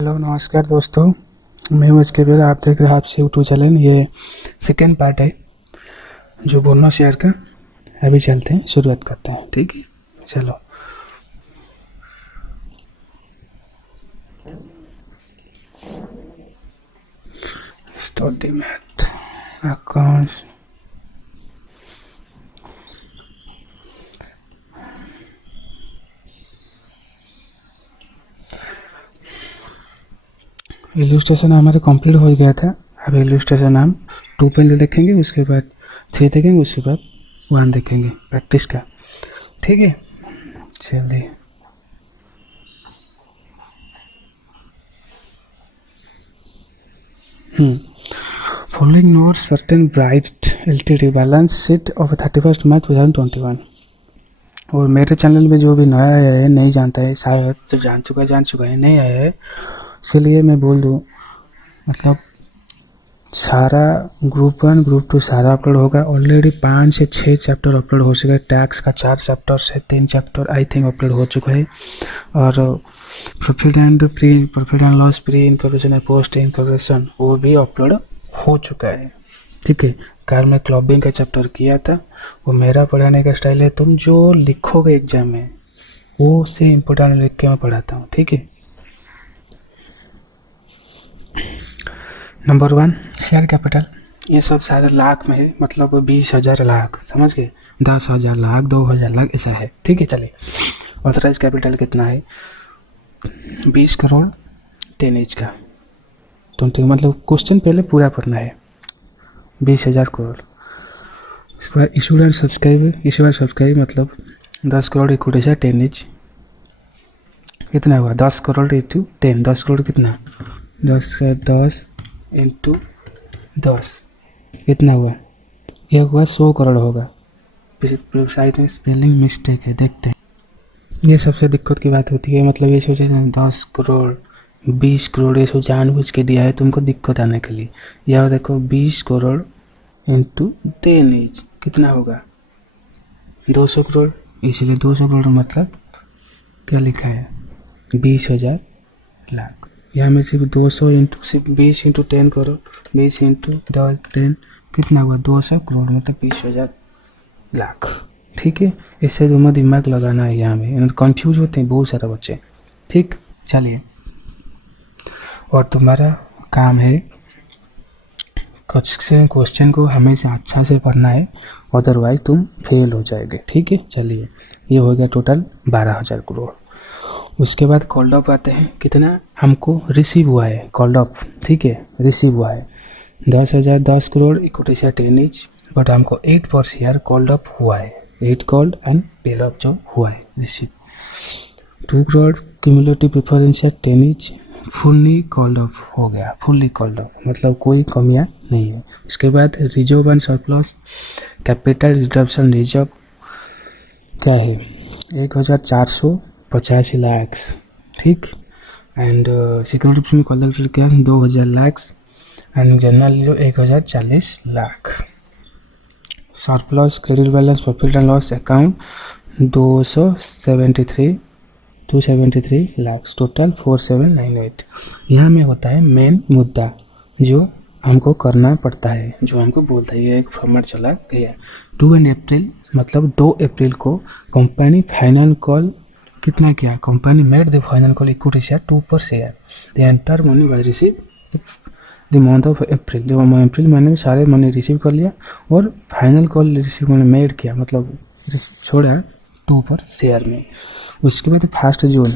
Hello नमस्कार दोस्तों, मैं हूँ इसके बाद आप देख रहे हैं आपसे यूट्यूब चैनल। ये सेकेंड पार्ट है जो बोनस शेयर का। अभी चलते हैं, शुरुआत करते हैं। ठीक है, चलो। स्टडी मैथ अकाउंट इलस्ट्रेशन हमारे कंप्लीट हो गया था। अब इलस्ट्रेशन हम 2 पहले देखेंगे, उसके बाद 3 देखेंगे, उसके बाद 1 देखेंगे प्रैक्टिस का। ठीक है, चलिए। Following notes pertain bright LTD balance sheet of 31 मार्च 2021। और मेरे चैनल में जो भी नया है, नहीं जानता है, शायद तो जान चुका है, नहीं आया है, इसके लिए मैं बोल दूँ। मतलब सारा ग्रुप 1 ग्रुप 2 सारा अपलोड होगा। ऑलरेडी 5 से 6 चैप्टर अपलोड हो चुका है। टैक्स का 4 चैप्टर से 3 चैप्टर आई थिंक अपलोड हो चुका है। और profit and loss pre incorporation है, पोस्ट इनकॉर्पोरेशन, वो भी अपलोड हो चुका है। ठीक है, कल मैं क्लबिंग का चैप्टर किया था। वो मेरा पढ़ाने का स्टाइल है, तुम जो लिखोगे एग्जाम में वो से इम्पोर्टेंट लिख के मैं पढ़ाता हूँ। ठीक है। नंबर 1 शेयर कैपिटल, ये सब सारे लाख में है, मतलब 20,000 लाख, समझ गए। 10,000 लाख, 2,000 लाख ऐसा है। ठीक है, चलिए। ऑथराइज कैपिटल कितना है? 20 करोड़ 10 एज का। तो ठीक, मतलब क्वेश्चन पहले पूरा पढ़ना है। 20,000 करोड़। इसके बाद इशूड एंड सब्सक्राइब मतलब 10 करोड़ इक्विटी से 10 एज कितना हुआ? 10 करोड़ इंटू 10, 10 करोड़ कितना? 10 इंटू 10 कितना हुआ? ये हुआ 100 करोड़ होगा। आई थिंक स्पेलिंग मिस्टेक है, देखते हैं। ये सबसे दिक्कत की बात होती है। मतलब ये सोचे 10 करोड़ 20 करोड़ ये सब जानबूझ के दिया है तुमको दिक्कत आने के लिए। यह देखो 20 करोड़ इंटू 10 एज कितना होगा? 200 करोड़। इसलिए 200 करोड़ मतलब क्या लिखा है? 20,000 लाख। यहाँ में सिर्फ 200 इंटू सिर्फ 20 इंटू 10 करोड़, 20 इंटू 10 कितना हुआ? 200 करोड़ मतलब 20,000 लाख। ठीक है, इससे तुम्हें दिमाग लगाना है। यहाँ में कंफ्यूज होते हैं बहुत सारे बच्चे। ठीक, चलिए। और तुम्हारा काम है क्वेश्चन को हमेशा अच्छा से पढ़ना है, अदरवाइज तुम फेल हो जाएंगे। ठीक है, चलिए। ये हो गया टोटल 12,000 करोड़। उसके बाद कॉल्ड अप आते हैं। कितना हमको रिसीव हुआ है कॉल्ड अप? ठीक है, रिसीव हुआ है 10 crore equity share 10 H, but हमको 8 पर शेयर कॉल्ड अप हुआ है। 8 कॉल्ड एंड पेड अप जो हुआ है receive. 2 crore cumulative preference share 10 H fully called up हो गया। फुल्ली कॉल्ड अप मतलब कोई कमियां नहीं है। उसके बाद reserve and surplus capital redemption reserve क्या है? 1,485 लाख। ठीक, एंड सिक्योरिटी में कॉलेक्टर क्या है? 2,000 lakh and general reserve 1,040 lakh. Surplus credit balance profit and loss account 273 lakh, total 4798। यहाँ में होता है मेन मुद्दा जो हमको करना पड़ता है, जो हमको बोलता है। ये एक फॉर्मेट चला गया। 2 अप्रैल मतलब 2 अप्रैल को कंपनी फाइनल कॉल कितना किया? Company made the final call equity share 2 पर share the entire money was receive the month of April. जो अप्रैल महीने में सारे मनी रिसीव कर लिया और फाइनल कॉल रिसीव मेड किया, मतलब छोड़ा 2 पर शेयर में। उसके बाद 1 June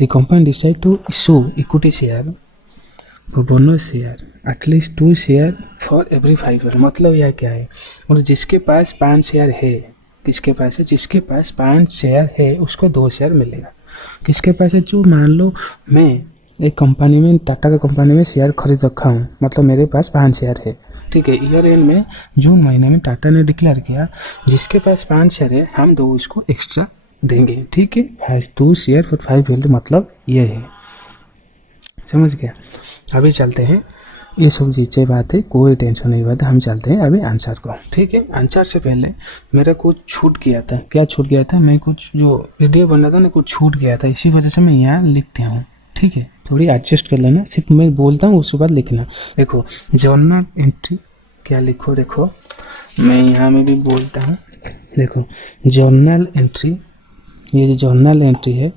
the company decide to issue equity share bonus share at least 2 share for every 5 year. मतलब यह क्या है? और जिसके पास 5 शेयर है, किसके पास है? जिसके पास 5 शेयर है उसको 2 शेयर मिलेगा। किसके पास है? जो मान लो मैं एक कंपनी में, टाटा का कंपनी में शेयर खरीद रखा हूँ, मतलब मेरे पास 5 शेयर है। ठीक है, ईयर एंड में जून महीने में टाटा ने डिक्लेयर किया जिसके पास 5 शेयर है हम 2 इसको एक्स्ट्रा देंगे। ठीक है, 2 शेयर फॉर 5 ईयर मतलब ये है, समझ गया। अभी चलते हैं, ये सब चीज़ें बात है, कोई टेंशन नहीं बात है। हम चलते हैं अभी आंसर को। ठीक है, आंसर से पहले मेरा कुछ छूट गया था। क्या छूट गया था? मैं कुछ जो वीडियो बन रहा था ना, कुछ छूट गया था, इसी वजह से मैं यहाँ लिखते हूँ। ठीक है, थोड़ी एडजस्ट कर लेना, सिर्फ मैं बोलता हूँ उसके बाद लिखना। देखो जर्नल एंट्री क्या लिखो, देखो मैं यहाँ में भी बोलता हूँ। देखो जर्नल एंट्री, ये जो जर्नल एंट्री है,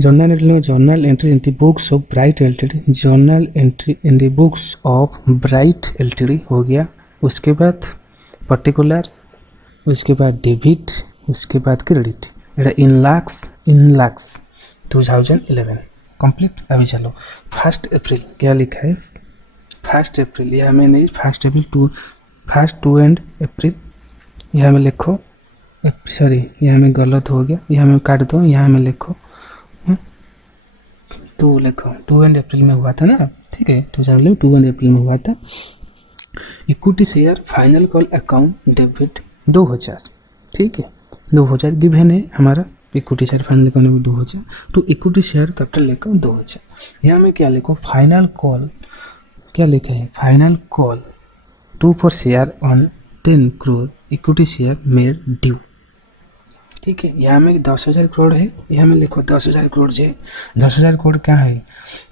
journal entry in the books of bright LTD, journal entry in the books of bright LTD हो गया। उसके बाद पर्टिकुलर, उसके बाद डेबिट, उसके बाद क्रेडिट, इन लाख्स 2011 कंप्लीट। अभी चलो 1 अप्रैल क्या लिखा है, 1 अप्रैल, यहाँ में नहीं 1 अप्रैल 2 एंड अप्रैल, यहाँ में लिखो, सॉरी यहाँ में गलत हो गया, यहाँ में काट दो, यहाँ में लिखो 2 लिखो, 2 एंड अप्रैल में हुआ था ना, ठीक है, 2 एंड अप्रैल में हुआ था। Equity share final call account debit 2000, ठीक है 2000 गिवन है हमारा, इक्विटी शेयर फाइनल करने में 2000, तो इक्विटी शेयर कैपिटल लेकर 2000। यहाँ में क्या लिखो, फाइनल कॉल क्या लिखा है, फाइनल कॉल 2 पर share on 10 crore equity share made due, ठीक है। यहाँ में 10,000 करोड़ है, यहाँ में लिखो 10,000 करोड़ है, 10,000 करोड़ क्या है,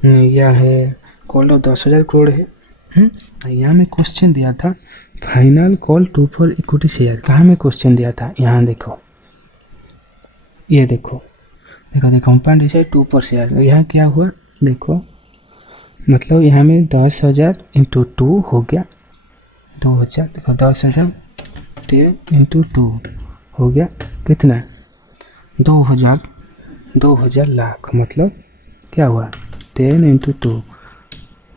यह है कॉल 10,000 करोड़ है। यहाँ में क्वेश्चन दिया था final call 2 for equity share, कहाँ में क्वेश्चन दिया था, यहाँ देखो, ये देखो कंपाउंड डिसाइड 2 पर शेयर, यहाँ क्या हुआ देखो, मतलब यहाँ में 10,000 इंटू 2 हो गया 2000, देखो 10,000 10 इंटू 2 हो गया कितना 2000 लाख, मतलब क्या हुआ 10 इंटू 2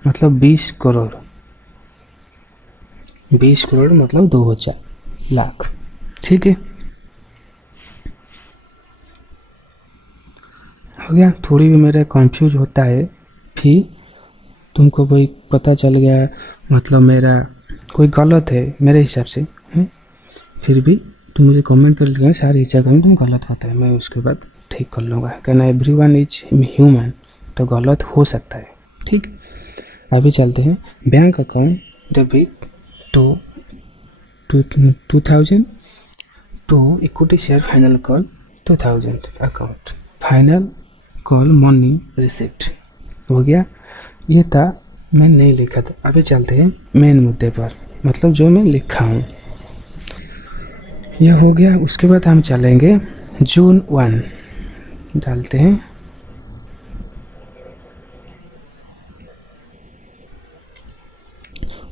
मतलब 20 करोड़, 20 करोड़ मतलब 2000 लाख, ठीक है हो गया। थोड़ी भी मेरा कंफ्यूज होता है, फिर तुमको कोई पता चल गया मतलब मेरा कोई गलत है मेरे हिसाब से, फिर भी तुम मुझे कमेंट कर देना, सारी जगह में तुम गलत होता है, मैं उसके बाद ठीक कर लूँगा, कहना एवरीवन इज ह्यूमन, तो गलत हो सकता है, ठीक। अभी चलते हैं bank account debit to 2000 to equity share final call 2000 account, final call money receipt हो गया। ये था, मैं नहीं लिखा था। अभी चलते हैं मेन मुद्दे पर, मतलब जो मैं लिखा हूँ ये हो गया। उसके बाद हम चलेंगे जून 1 डालते हैं,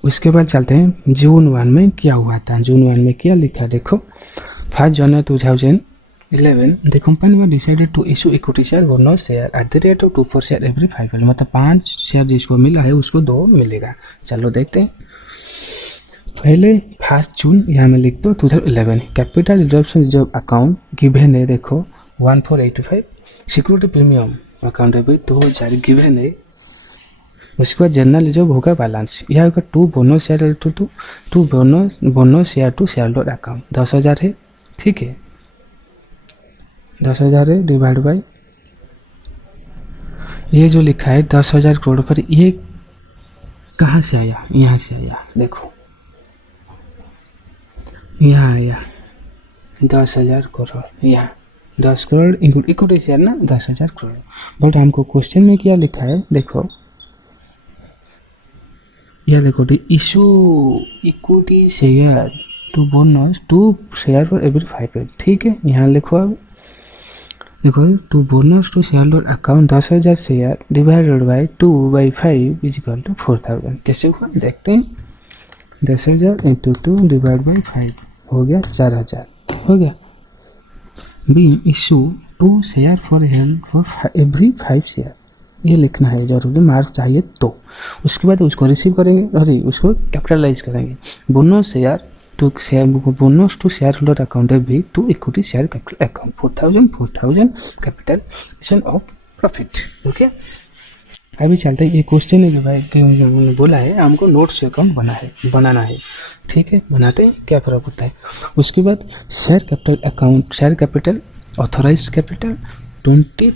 उसके बाद चलते हैं जून 1 में क्या हुआ था। जून 1 में क्या लिखा देखो, 1 जनवरी 2011 the company was decided to issue equity share or no share at the rate of 2 per share every 5 years, मतलब 5 शेयर जिसको मिला है उसको 2 मिलेगा। चलो देखते हैं, पहले 1 जून यहाँ में लिख दो 2011, capital reservation reserve account given है देखो 1485, security premium account debit 2000 given है। उसके बाद जनरल रिजर्व होगा बैलेंस, यह होगा 2 bonus share to bonus share to share holder account 10,000 है, ठीक है 10,000 है डिवाइड बाई ये जो लिखा है 10,000 करोड़ पर, ये कहाँ से आया, यहाँ से आया देखो, यहाँ आया 10,000 करोड़, यहाँ 10 करोड़ इक्विटी शेयर ना 10,000 करोड़, बट हमको क्वेश्चन में क्या लिखा है देखो, यह देखो issue equity share to bonus 2 share for every 5 year, ठीक है यहाँ लिखो। अब देखो to bonus to share holder account 10,000 share divided by 2/5 is equal to 4,000, कैसे हुआ देखते हैं, 10,000 इंटू 2 डिवाइड बाई 5 हो गया 4,000 हो गया। B issue 2 share for held for every 5 share, ये लिखना है जरूरी, मार्क्स चाहिए तो। उसके बाद उसको रिसीव करेंगे और उसको कैपिटलाइज करेंगे, bonus share to share bonus to share holder account भी to equity share capital account 4,000 capitalisation of profit, okay. अभी चलते हैं, ये क्वेश्चन है कि भाई उन्होंने बोला है हमको नोट्स अकाउंट बनाना है, ठीक है बनाते हैं, क्या फर्क होता है। उसके बाद share capital account, share capital authorise capital 20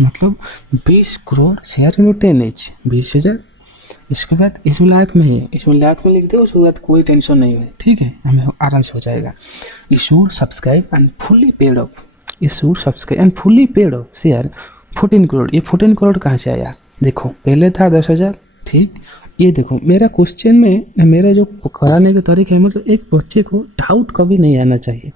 मतलब 20 करोड़ शेयर इन 10 एच 20,000। इसके बाद इसमें लाख में है, इसमें लाख में लिख दो, उसके बाद कोई टेंशन नहीं है, ठीक है हमें आराम से हो जाएगा। Issued subscribe and fully paid of, issued subscribe and fully paid of share 14 crore, ये 14 करोड़ कहाँ से आया? देखो पहले था 10,000, ठीक। ये देखो मेरा क्वेश्चन में मेरा जो कराने का तरीका है, मतलब एक बच्चे को डाउट कभी नहीं आना चाहिए।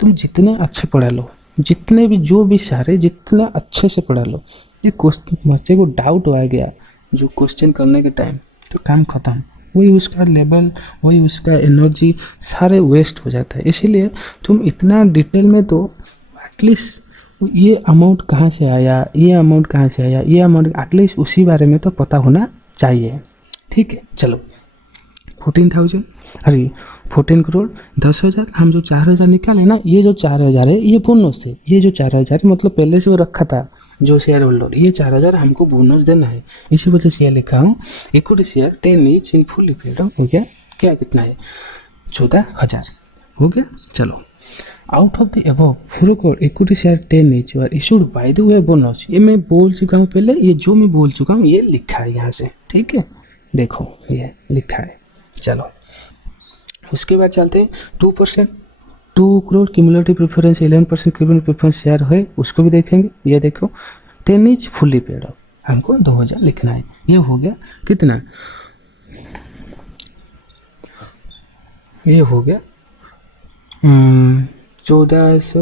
तुम जितने अच्छे पढ़ा लो, जितने भी जो भी सारे जितना अच्छे से पढ़ा लो, ये क्वेश्चन बच्चे को डाउट आ गया जो क्वेश्चन करने के टाइम, तो काम खत्म। वही उसका लेवल, वही उसका एनर्जी सारे वेस्ट हो जाता है। इसीलिए तुम इतना डिटेल में तो एटलीस्ट ये अमाउंट कहाँ से आया, ये अमाउंट कहाँ से आया, ये अमाउंट एटलीस्ट उसी बारे में तो पता होना चाहिए, ठीक है। चलो 14,000, अरे 14 करोड़ 10,000, हम जो 4,000 निकाले ना, ये जो 4,000 है ये बोनस है। ये जो 4,000 है मतलब पहले से वो रखा था जो शेयर होल्डर, ये 4,000 हमको बोनस देना है, इसी वजह से ये लिखा हूँ। Equity share 10 each in full paid हो गया, क्या कितना है 14,000 हो गया। चलो आउट ऑफ द अबव फिर को equity share 10 each were issued by the way bonus, ये मैं बोल चुका हूँ पहले, ये जो मैं बोल चुका हूँ ये लिखा है यहाँ से, ठीक है। देखो ये लिखा है। चलो उसके बाद चलते हैं 2%, 2 crore cumulative preference 11% cumulative preference share है, उसको भी देखेंगे। ये देखो 10 ईच फुल्ली पेड ऑफ, हमको 2,000 लिखना है। ये हो गया कितना, ये हो गया 1400।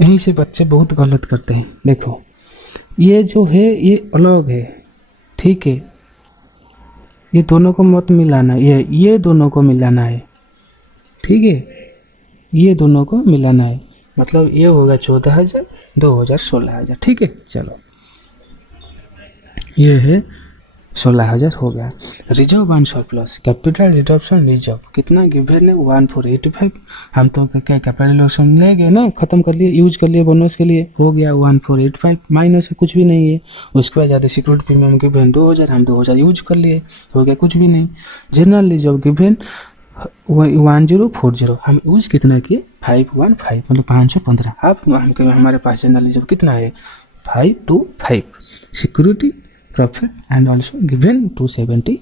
यहीं से बच्चे बहुत गलत करते हैं। देखो ये जो है ये अलग है, ठीक है, ये दोनों को मत मिलाना, ये दोनों को मिलाना है, ठीक है, ये दोनों को मिलाना है। मतलब ये होगा 14,000, 2,000 16,000, ठीक है। चलो ये है 16,000 हो गया। Reserve and surplus, capital reduction reserve कितना गिवन है 1485, हम तो क्या कैपिटल रिडक्शन ले गए ना, खत्म कर लिए, यूज कर लिए बोनस के लिए, हो गया 1485, माइनस कुछ भी नहीं है। उसके बाद ज़्यादा सिक्योरिटी प्रीमियम गिवन 2,000, हम 2,000 यूज कर लिए, हो गया कुछ भी नहीं। जनरल रिजर्व गिवन 1040, हम यूज कितना किए 515, मतलब 515। अब हमारे पास जनरल रिजर्व कितना है 525, security profit and also given 273,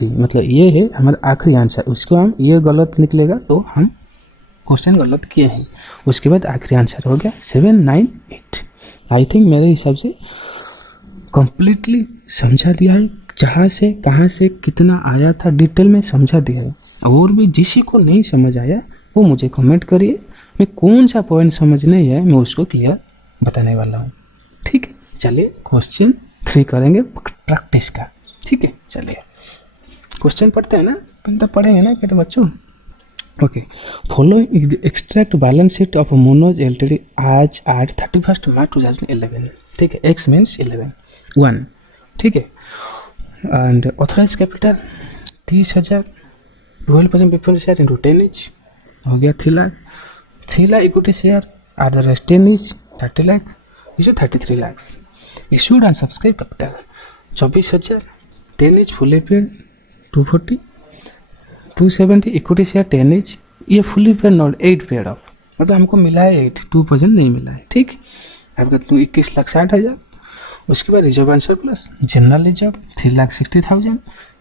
मतलब ये है हमारा आखिरी आंसर। उसको हम ये गलत निकलेगा तो हम क्वेश्चन गलत किए हैं। उसके बाद आखिरी आंसर हो गया 798। आई थिंक मेरे हिसाब से कंप्लीटली समझा दिया है, जहाँ से कहाँ से कितना आया था डिटेल में समझा दिया है। और भी जिसी को नहीं समझ आया वो मुझे कमेंट करिए, मैं कौन सा पॉइंट समझ नहीं है मैं उसको क्लियर बताने वाला हूँ, ठीक है। चलिए क्वेश्चन 3 करेंगे प्रैक्टिस का, ठीक है। चलिए क्वेश्चन पढ़ते हैं ना, पहले तो पढ़ेंगे ना बेटे बच्चों। Okay, following the extract balance sheet of मोनोज एलटीडी आज 31 मार्च 2011, ठीक है। एक्स मीन्स 11 1, ठीक है। And authorise capital 30,000, 12% preference share into 10 each हो गया 3 lakh. 3 lakh equity share at the rest 10 each 30 lakh, issue 33 lakh. Issued and subscribe capital 24,000, 10 each fully paid 240, 270 equity share 10 each, ये fully paid not 8 paid off, मतलब हमको मिला है 8, 2% नहीं मिला है, ठीक। आपका 21,60,000। उसके बाद reserve and surplus, general reserve 3,60,000,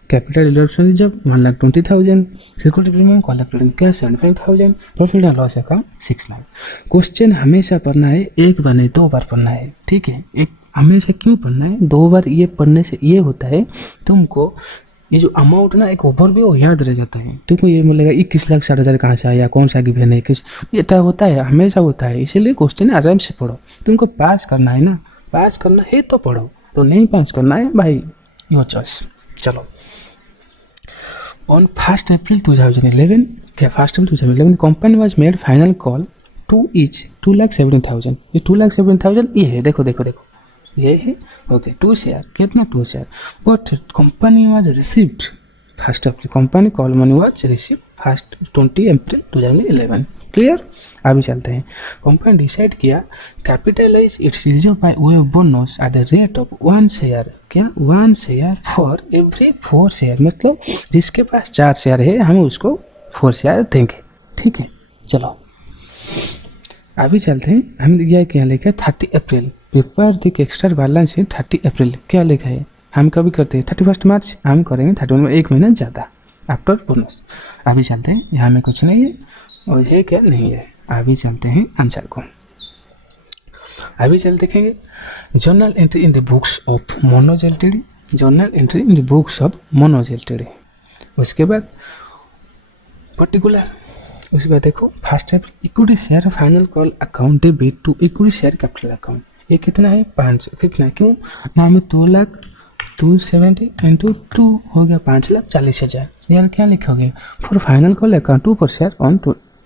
capital reduction reserve 1,20,000, security premium collected cash 75,000, profit and loss account 6 lakh. Question हमेशा पढ़ना है, एक बार नहीं 2 बार पढ़ना है, ठीक है। एक हमेशा क्यों पढ़ना है, 2 बार ये पढ़ने से ये होता है तुमको ये जो अमाउंट ना एक ओवरव्यू वो याद रह जाता है, तुमको ये मिलेगा 21,60,000 कहाँ से आया, कौन सा गिवन है, किस, ये होता है हमेशा होता है। इसीलिए क्वेश्चन आराम से पढ़ो, तुमको पास करना है ना, पास करना है तो पढ़ो, तो नहीं पास करना है भाई योर चॉइस। चलो ऑन 1 अप्रैल 2011, क्या 1 April 2011 company was made final call to each 2,70,000, ये 2,70,000 ये है, देखो देखो देखो ये है, ओके। 2 शेयर कितना 2 share, but company was received 1 April, company call money was receive 20 April 2011, clear. अभी चलते हैं। कंपनी डिसाइड किया capitalise its reserve by way of bonus at the rate of 1 share, क्या 1 शेयर फॉर एवरी 4 शेयर, मतलब जिसके पास 4 share है हम उसको 4 शेयर देंगे, ठीक है। चलो अभी चलते हैं। हम यह क्या लिखा है 30 April, prepare the extra balance sheet 30 April, क्या लिखा है, हम कभी करते हैं 31 मार्च, हम करेंगे 31 में, 1 महीना ज़्यादा आफ्टर बोनस। अभी चलते हैं, यहाँ में कुछ नहीं है और ये क्या नहीं है। अभी चलते हैं आंसर को, अभी चल देखेंगे journal entry in the books of मोनोज LTD, journal entry in the books of मोनोज एलटीडी। उसके बाद पर्टिकुलर, उसके बाद देखो first step equity share final call account debit to equity share capital account. ये कितना है 500, कितना है क्यों ना हमें 2,270 इंटू 2 हो गया 5,40,000। यार क्या लिखोगे for final call account 2% on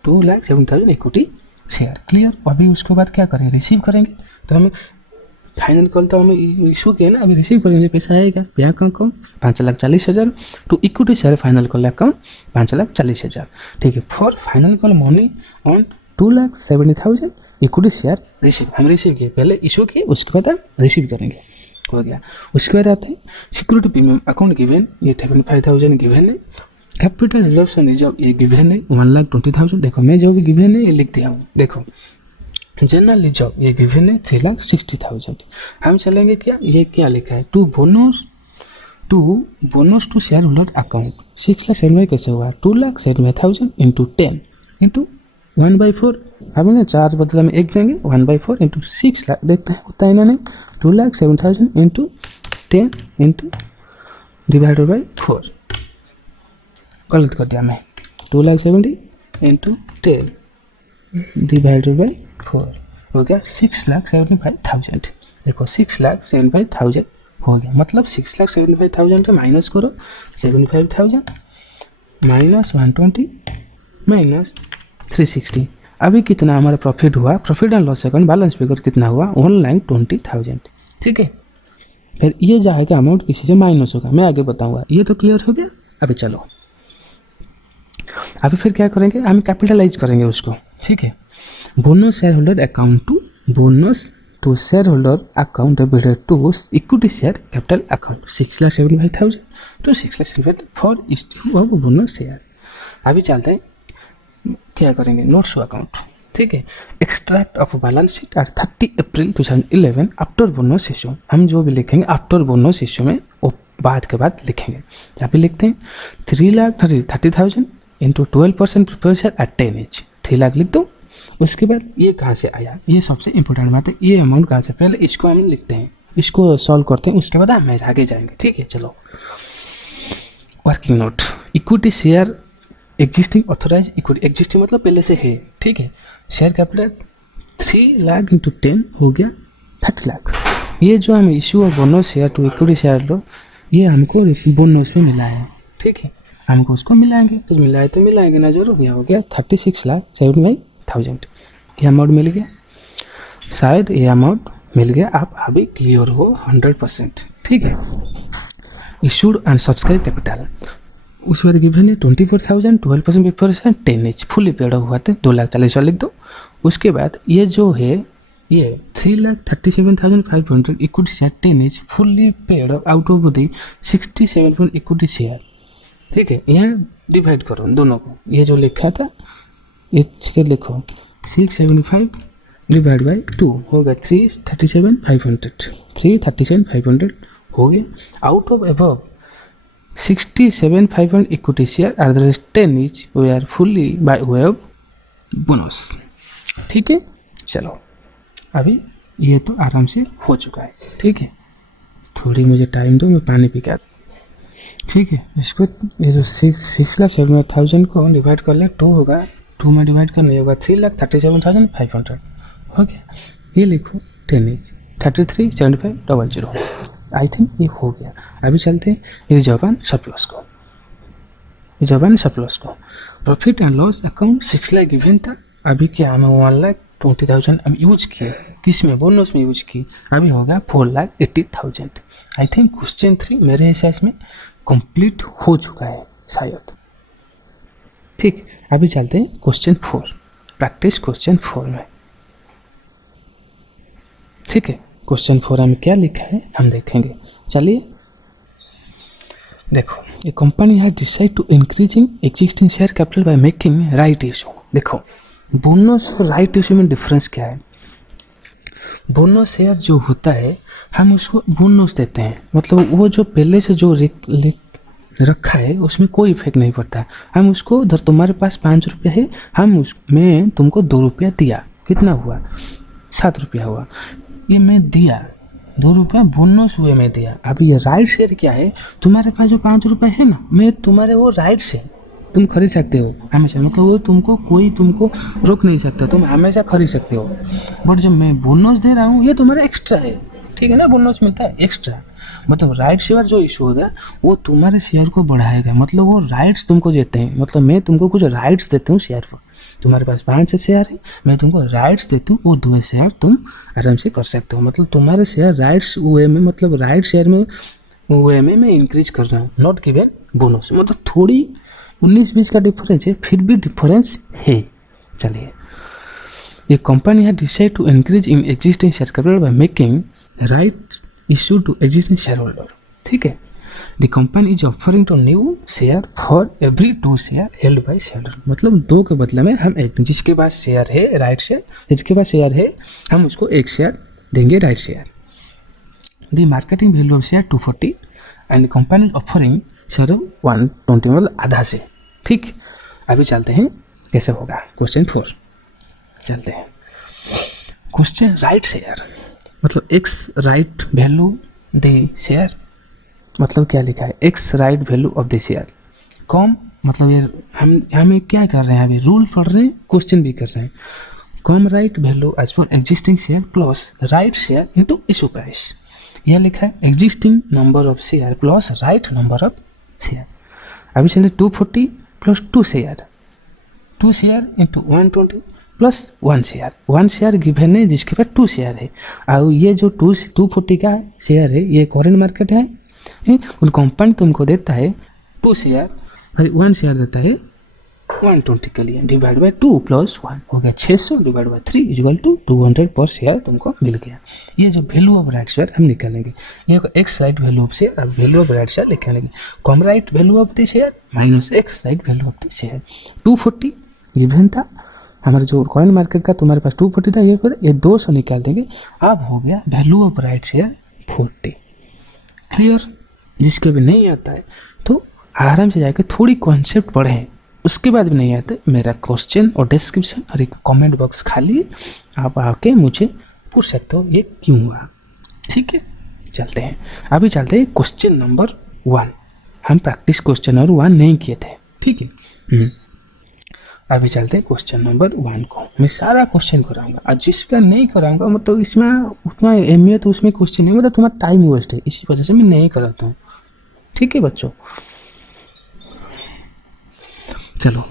2,07,000 equity share. Clear. अभी उसके बाद क्या करेंगे रिसीव करेंगे, तो हमें फाइनल कॉल तो हमें इशू किया ना, अभी रिसीव करेंगे पैसा आएगा bank account 5,40,000 to equity share final call account 5,40,000। ठीक है। For final call money on 2,70,000 equity share receive, हम रिसीव किए पहले इशू किए उसके बाद हम रिसीव करेंगे, हो गया। उसके बाद आते हैं सिक्योरिटी प्रीमियम अकाउंट गिवन, ये 75,000 गिवन है। कैपिटल रिजर्वेशन रिजर्व ये गिवन है 1,20,000। देखो मैं जो भी गिवन है ये लिख दिया हूँ। देखो जनरल रिजर्व ये गिवन है 3,60,000। हम चलेंगे क्या, ये क्या लिखा है to bonus to share holder account 6,70,000 कैसे हुआ 2,70,000 इंटू 10 इंटू 1/4। अब ना 4 बदला में 1 देंगे 1/4 इंटू 6 लाख, देखते हैं होता है ना नहीं 2,70,000 इंटू 10 इंटू डिवाइडेड बाई 4। गलत कर दिया मैं, 2,70,000 इंटू 10 डिवाइडेड बाई 4 हो गया 6,75,000। देखो 6,75,000 हो गया, मतलब 6,75,000 का माइनस करो 75,000 माइनस 120 माइनस 360। अभी कितना हमारा प्रॉफिट हुआ, profit and loss account balance figure कितना हुआ 1,20,000। ठीक है। फिर ये जाएगा अमाउंट किसी से माइनस होगा, मैं आगे बताऊंगा। ये तो क्लियर हो गया। अभी चलो अभी फिर क्या करेंगे, हम कैपिटलाइज करेंगे उसको। ठीक है। Bonus share holder account to share holder account debited to equity share capital account 6,75,000 to 6,75,000 for issue of bonus share. अभी चलते हैं क्या करेंगे नोट्स टू अकाउंट। ठीक है। Extract of balance sheet at 30 April 2011 after bonus issue. हम जो भी लिखेंगे आफ्टर बोनस इश्यू में वो बाद के बाद लिखेंगे। यहाँ पे लिखते हैं 3,30,000 into 12% preference share eight 10 each, 3 lakh लिख दो। उसके बाद ये कहाँ से आया, ये सबसे इंपॉर्टेंट बात है, ये अमाउंट कहाँ से, पहले इसको हम लिखते हैं, इसको सॉल्व करते हैं, उसके बाद हम आगे जाएंगे। ठीक है। चलो working note equity share existing authorise equity, existing मतलब पहले से है। ठीक है। शेयर कैपिटल 3 लाख इंटू 10 हो गया 30 लाख। ये जो हम issue of bonus share to equity share लो, ये हमको बोनस में मिला है। ठीक है। हमको उसको मिलाएंगे, तो मिलाए तो मिलाएंगे ना जरूर। यह हो गया 36,75,000। ये अमाउंट मिल गया, शायद ये अमाउंट मिल गया। आप अभी क्लियर हो 100%। ठीक है। इशूड एंड सब्सक्राइब कैपिटल उस बाद गिवन है 24,000 12% प्रिफरेंस 10 each फुली पेड हुआ थे 2,40,000 लिख दो। उसके बाद ये जो है ये 3,37,500 equity share 10 each fully paid out of the 67 equity share. ठीक है। यहाँ डिवाइड करो दोनों को, ये जो लिखा था इसके लिखो 675 डिवाइड बाई 2 होगा 337,500 हो गया। Out of above 67,500 equity share are the rest 10 each we are fully by way of bonus. ठीक है। चलो अभी ये तो आराम से हो चुका है। ठीक है। थोड़ी मुझे टाइम दो, मैं पानी पी के आता। ठीक है। इसको ये जो 6,70,000 को डिवाइड कर ले 2 होगा, 2 में डिवाइड करने होगा 3,37,500 हो गया। ये लिखो 10 each 33,75,00 आई थिंक ये हो गया। अभी चलते हैं रिजर्व एंड सरप्लस को। रिजर्व एंड सरप्लस को profit and loss account 6 lakh given था, अभी क्या हमें 1,20,000 हम यूज किए, किस में बोनस में यूज किए। अभी हो गया 4,80,000। आई थिंक क्वेश्चन 3 मेरे हिसाब में कंप्लीट हो चुका है शायद। ठीक। अभी चलते हैं क्वेश्चन 4, प्रैक्टिस क्वेश्चन 4 में। ठीक है। क्वेश्चन 4 में क्या लिखा है हम देखेंगे। चलिए देखो, a company has decide to increasing existing share capital by making right issue. देखो बोनस और राइट इशू में डिफरेंस क्या है। बोनस शेयर जो होता है हम उसको बोनस देते हैं, मतलब वो जो पहले से जो रखा है उसमें कोई इफेक्ट नहीं पड़ता। हम उसको उधर तुम्हारे पास 5 रुपये है, हम उसमें तुमको 2 रुपया दिया, कितना हुआ ₹7 हुआ। ये मैं दिया ₹2 बोनस हुए मैं दिया। अब ये राइट शेयर क्या है, तुम्हारे पास जो ₹5 है ना, मैं तुम्हारे वो राइट से तुम खरीद सकते हो हमेशा, मतलब वो तुमको कोई तुमको रोक नहीं सकता, तुम हमेशा खरीद सकते हो। बट जब मैं बोनस दे रहा हूँ ये तुम्हारा एक्स्ट्रा है, ठीक है ना, बोनस मिलता है एक्स्ट्रा। मतलब राइट शेयर जो इशू होगा वो तुम्हारे शेयर को बढ़ाएगा, मतलब वो राइट्स तुमको देते हैं, मतलब मैं तुमको कुछ राइट्स देता हूँ शेयर पर। तुम्हारे पास 5 शेयर है, मैं तुमको राइट्स देता हूँ, वो 2 शेयर तुम आराम से कर सकते हो। मतलब तुम्हारे शेयर राइट्स वे में, मतलब राइट शेयर में वे में मैं इंक्रीज कर रहा हूँ, नॉट गिवन बोनस। मतलब थोड़ी 19-20 का डिफरेंस है, फिर भी डिफरेंस है। चलिए, ये कंपनी है decide to increase in existing share capital by making right issue to existing share holder, ठीक है। The company is offering to new share for every 2 share held by share, मतलब 2 के बदले में हम एक, जिसके पास शेयर है राइट शेयर, जिसके पास शेयर है हम उसको 1 शेयर देंगे right share. The marketing value of share 240 and company offering share 120, मतलब आधा से, ठीक। अभी चलते हैं कैसे होगा, क्वेश्चन 4 चलते हैं। क्वेश्चन राइट शेयर, मतलब x right value the share, मतलब क्या लिखा है, x right value of the share com, मतलब ये हमें क्या कर रहे हैं, अभी रूल पढ़ रहे हैं, क्वेश्चन भी कर रहे हैं। Cum right value as per existing share plus right share into issue price, यह लिखा है existing number of share plus right number of share. अभी चलिए 240 plus 2 share, 2 share into 120 plus 1 share, 1 share given है जिसके पास 2 शेयर है। और ये जो 240 का शेयर है ये करेंट मार्केट है, उन कंपनी तुमको देता है 2 शेयर और 1 शेयर देता है 120 के लिए, डिवाइड बाय 2 प्लस 1 हो गया 600 डिवाइड बाय 3 इक्वल टू 200 पर शेयर तुमको मिल गया। ये जो वैल्यू ऑफ राइट शेयर हम निकालेंगे, ये x right value of share और वैल्यू ऑफ राइट शेयर निकालेंगे। Com right value of the share minus x right value of the share. 240 given था हमारे जो करेंट मार्केट का, तुम्हारे पास 240 था, ये 200 निकाल देंगे। अब हो गया value of right share 40। Clear? जिसके भी नहीं आता है तो आराम से जाकर थोड़ी कॉन्सेप्ट पढ़ें, उसके बाद भी नहीं आते मेरा क्वेश्चन और डिस्क्रिप्शन और एक कमेंट बॉक्स खाली, आप आके मुझे पूछ सकते हो ये क्यों हुआ, ठीक है। चलते हैं, अभी चलते हैं क्वेश्चन नंबर 1। हम प्रैक्टिस क्वेश्चन नंबर 1 नहीं किए थे, ठीक है। अभी चलते हैं क्वेश्चन नंबर 1 को। मैं सारा क्वेश्चन कराऊंगा और जिसका नहीं कराऊंगा मतलब इसमें उतना अहमियत तो उसमें क्वेश्चन नहीं, मतलब तुम्हारा टाइम वेस्ट है, इसी वजह से मैं नहीं कराता हूँ, ठीक है बच्चों। चलो,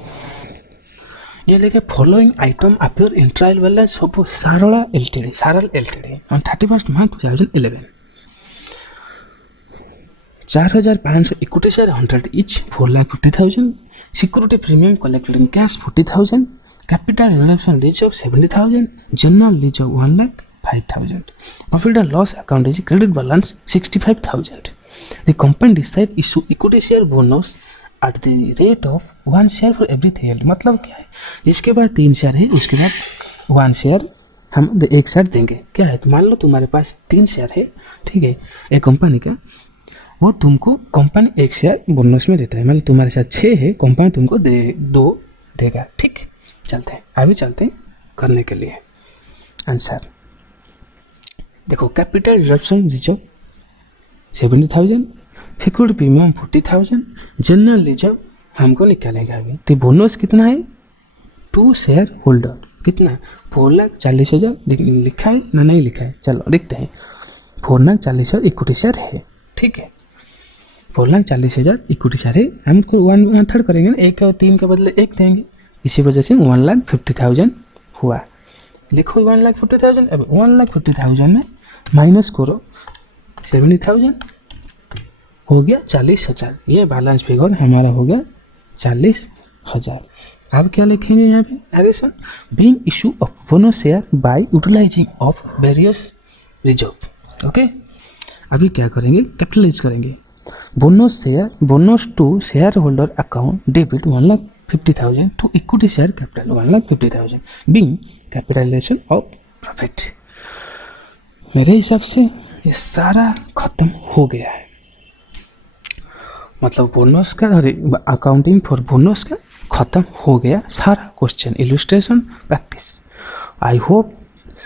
ये लेके following item appear in trial balance of Sarla LTD, Saral LTD on 31 March 2011। 4,500 equity share 100 each, 4,50,000 security premium collected in cash 40,000, capital redemption reserve 70,000, general reserve 1,05,000, profit and loss account is credit balance 65,000। The company decide issue equity share bonus at the rate of 1 share for every 3 years। मतलब क्या है, जिसके पास 3 share है उसके बाद 1 share हम 1 share देंगे। क्या है, तो मान लो तुम्हारे पास 3 शेयर है, ठीक है, एक कंपनी का, वो तुमको कंपनी 1 शेयर बोनस में देता है, मतलब तुम्हारे साथ 6 है, कंपनी तुमको 2 देगा, ठीक। चलते हैं, अभी चलते हैं करने के लिए आंसर। देखो, capital redemption reserve 70,000, security premium 40,000, general reserve हमको निकालेगा अभी। तो बोनस कितना है, 2 शेयर होल्डर कितना, 4,40,000 लिखा है ना, नहीं लिखा है, चलो देखते हैं। 4,40,000 इक्विटी शेयर है, ठीक है, 4,40,000 इक्विटी शेयर है, हमको 1/3 करेंगे ना, 1 और 3 के बदले 1 देंगे, इसी वजह से 1,50,000 हुआ। लिखो 1,50,000, अब 1,50,000 में माइनस करो 70,000, हो गया 40,000। ये बैलेंस फिगर हमारा हो गया 40,000। अब क्या लिखेंगे यहाँ पे, addition being issue of bonus share by utilising of various reserve. Okay, अभी क्या करेंगे, कैपिटलाइज करेंगे। Bonus to share holder account debit 1,50,000 to equity share capital 1,50,000 being capitalisation of profit. मेरे हिसाब से ये सारा खत्म हो गया है, मतलब बोनस का और अकाउंटिंग फॉर बोनस का खत्म हो गया सारा question, illustration, practice. I hope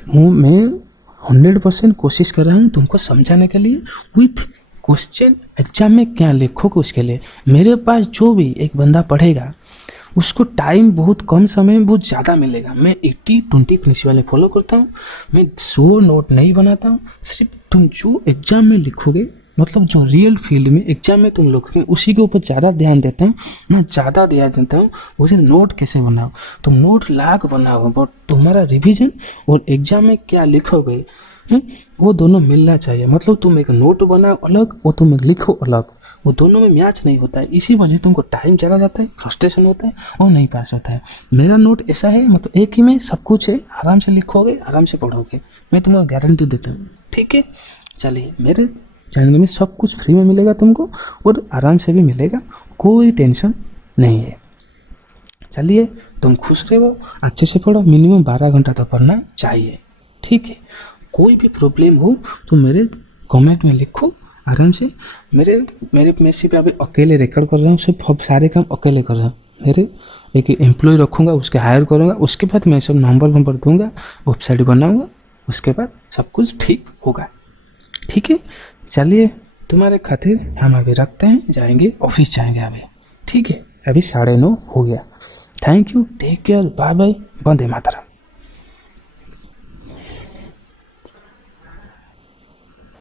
मैं 100% कोशिश कर रहा हूँ तुमको समझाने के लिए विथ क्वेश्चन। एग्जाम में क्या लिखोगे उसके लिए मेरे पास जो भी एक बंदा पढ़ेगा उसको टाइम बहुत कम समय में बहुत ज़्यादा मिलेगा। मैं 80-20 प्रिंसिपल फॉलो करता हूँ। मैं 100 नोट नहीं बनाता हूँ। सिर्फ तुम जो एग्ज़ाम में लिखोगे मतलब जो रियल फील्ड में एग्जाम में तुम लिखोगे उसी के ऊपर ज़्यादा ध्यान देता हूँ। मैं ज़्यादा ध्यान देता हूँ उसे नोट कैसे बनाओ। तुम नोट लाख बनाओ बट तुम्हारा रिविजन और एग्जाम में क्या लिखोगे वो दोनों मिलना चाहिए। मतलब तुम एक नोट बनाओ अलग और तुम एक लिखो अलग, वो दोनों में मैच नहीं होता है। इसी वजह से तुमको टाइम चला जाता है, फ्रस्ट्रेशन होता है और नहीं पास होता है। मेरा नोट ऐसा है मतलब एक ही में सब कुछ है, आराम से लिखोगे आराम से पढ़ोगे, मैं तुम्हें गारंटी देता हूँ। ठीक है, चलिए मेरे चैनल में सब कुछ फ्री में मिलेगा तुमको और आराम से भी मिलेगा, कोई टेंशन नहीं है। चलिए तुम खुश रहो, अच्छे से पढ़ो, मिनिमम 12 घंटा तो पढ़ना चाहिए। ठीक है, कोई भी प्रॉब्लम हो तो मेरे कमेंट में लिखो आराम से। मैं सिर्फ अभी अकेले रिकॉर्ड कर रहा हूँ, सिर्फ सारे काम अकेले कर रहा हूँ। मेरे एक एम्प्लॉय रखूँगा, उसके हायर करूँगा, उसके बाद मैं सब नंबर दूंगा, वेबसाइट बनाऊँगा, उसके बाद सब कुछ ठीक होगा। ठीक है, चलिए तुम्हारे खातिर हम अभी रखते हैं, जाएंगे ऑफिस जाएंगे अभी। ठीक है, अभी 9:30 हो गया। Thank you, take care, bye bye, Vande Mataram.